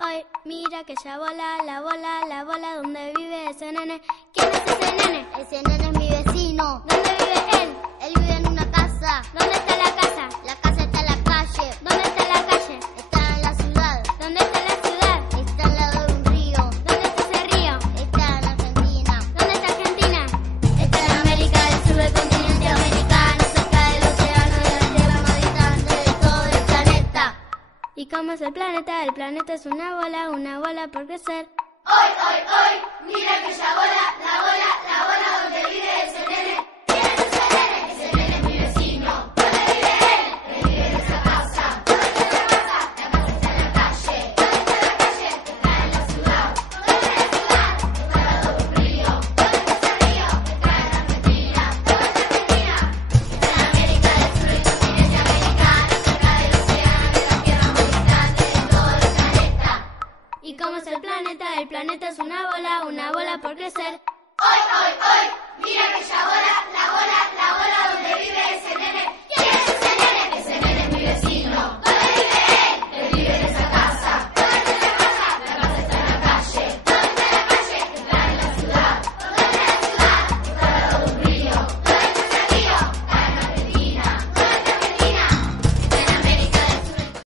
hoy, mira que ya bola, la bola, ¿dónde vive ese nene? ¿Quién es ese nene? Ese nene es mi vecino. ¿Dónde vive él? Él vive en una casa. ¿Dónde está la casa? La casa está en la calle. ¿Dónde está la calle? Está en la ciudad. ¿Dónde está la ciudad? Está al lado de un río. ¿Dónde está ese río? Está en Argentina. ¿Dónde está Argentina? Está en América del Sur, el continente americano, cerca del océano, de la tierra más distante de todo el planeta. ¿Y cómo es el planeta? El planeta es una bola por crecer. Hoy, mira que ya bola, la bola donde vive ese nene. ¿Quién es ese nene? Ese nene es mi vecino. ¿Dónde vive él? Él vive en esa casa. ¿Dónde está la casa? La casa está en la calle. ¿Dónde está la calle? Está en la ciudad. ¿Dónde está la ciudad? Está al lado de un río. ¿Dónde está ese río? Está en Argentina. ¿Dónde está Argentina? Está en América del Sur, el continente americano, cerca del océano, de la tierra más distante de todo el planeta. ¿Y cómo es el planeta? El planeta es una bola por crecer. Hoy, mira que ya bola.